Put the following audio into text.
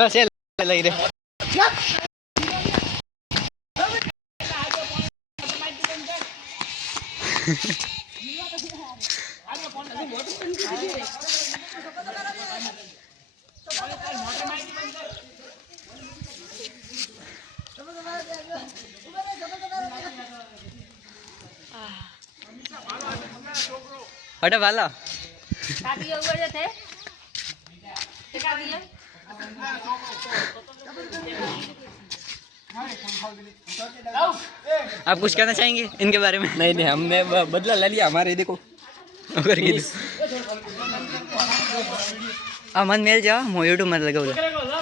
बस लग रहे हटे वाला आप कुछ कहना चाहेंगे इनके बारे में? नहीं हमने बदला ले लिया हमारे देखो अमन मेल जाओ यूट्यूब में लगा